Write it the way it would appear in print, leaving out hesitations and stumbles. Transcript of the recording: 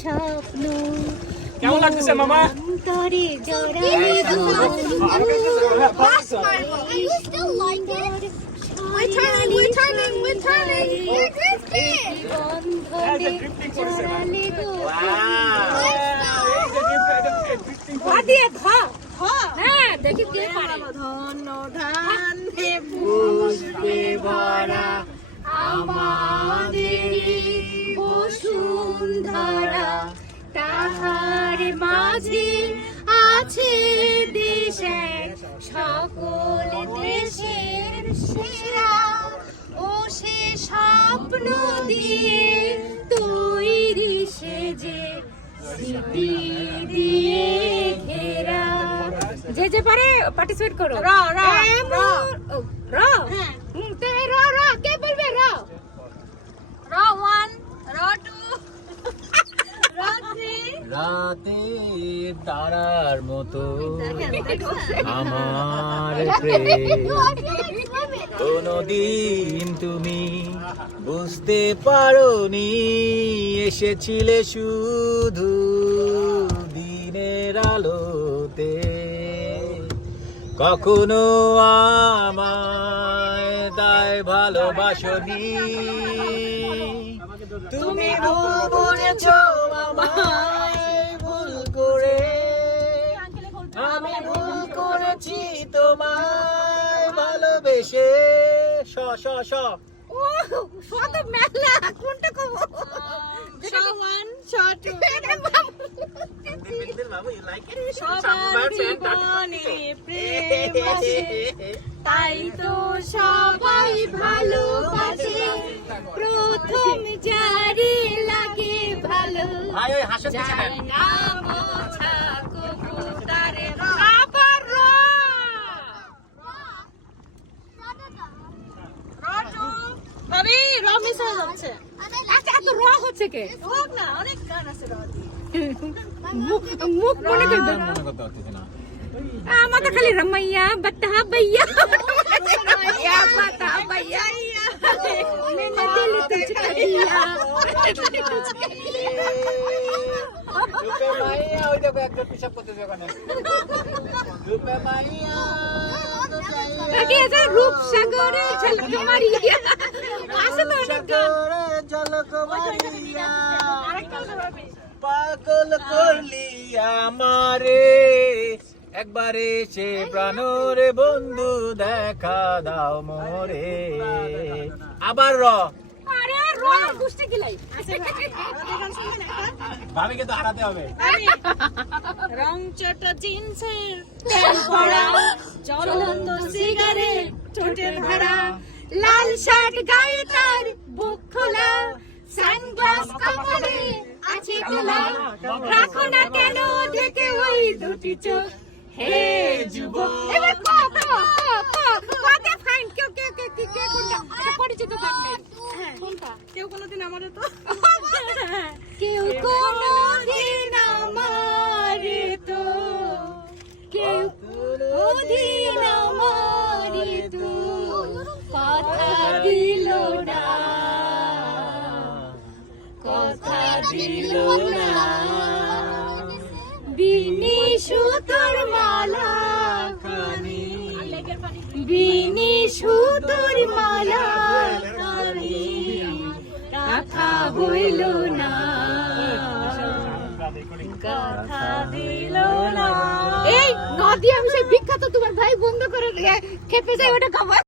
স্বপ্ন কেমন লাগতেছে মামা? তরে জড়ালে We're turning. You're drifting. দেখি কে পারে। পুষ্পে ভরা আমাদের বসুন্ধরা, তাহার মাঝে আছে দেশের সকল দেশের সেরা, ও সে স্বপ্ন দিয়ে তৈরি সেজে স্মৃতি দিয়ে ঘেরা। যে যে পারে পার্টিসিপেট করো। র কে বলবে? র 1, র 2, র 3। রাতে তারার মতো আমার প্রেম, কোনদিন তুমি বুঝতে পারোনি, এসেছিলে শুধু দিনের আলোতে, কখনো আমায় তাই ভালোবাসনি, তুমি ভুল করেছো আমায় ভুল করে, আমি ভুল করেছি তোমায় ভালোবেসে। শ শ শ ও শত মেলা কোনটা কব? শ 1, শ 2। সবার জীবনে প্রেম আছে, তাই তো সবাই ভালোবাসে, প্রথম যারে লাগে ভালো ভাই ওই হাসো কিছু যায় না বোঝা কবু তারে। আবার র আরে র মিস হয়ে যাচ্ছে। আচ্ছা এত র হচ্ছে কে? হোক না, অনেক গান আছে র দিয়ে। মুখ মনে করে দাও। মনে করতে পারতেছি না। মাথা খালি রমাইয়া বতা भैया রমাইয়া বতা भैया मैंने दिल तुझको दिया। রূপে মাইয়া, ওই দেখো একজন পিশাব করতেছে ওখানে। রূপে মাইয়া কি আছে? রূপসাগরে ঝলক মারিয়া আছে তো অনেক গান। ঝলক মারিয়া পাগল করলি আমারে, একবারে সে প্রাণরে বন্ধু দেখা দাও মোরে। আবার র আরে র গুষ্টি গিলাই ভাবিকে তো হারাতে হবে। রং চট জিন্সের তেল পড়া, জ্বলন্ত সিগারেট ঠোঁটে ধরা, লাল শার্ট গায়ে তার বুক খোলা, সানগ্লাস কপালে আছে খোলা, রাখো না কেন ঢেকে ওই দুটি চোখ হে যুবক। এবার কতে ফাইন কেউ কোনটা? এটা পরিচিত গান নেই। কোনটা? কেউ কোনোদিন আমারে তো কেউ কোনোদিন আমারে তো, কেউ কোনোদিন আমারে তো কথা দিল না, কথা দিল না, বিনি সুতোর মালা কানে, বিনি সুতোর মালা কানে, কথা হইল না, কথা দিল না। এই নদী আমি সেই বিখ্যাত তোমার ভাই বন্ধ করে খেপে যায় ওটা খাবার।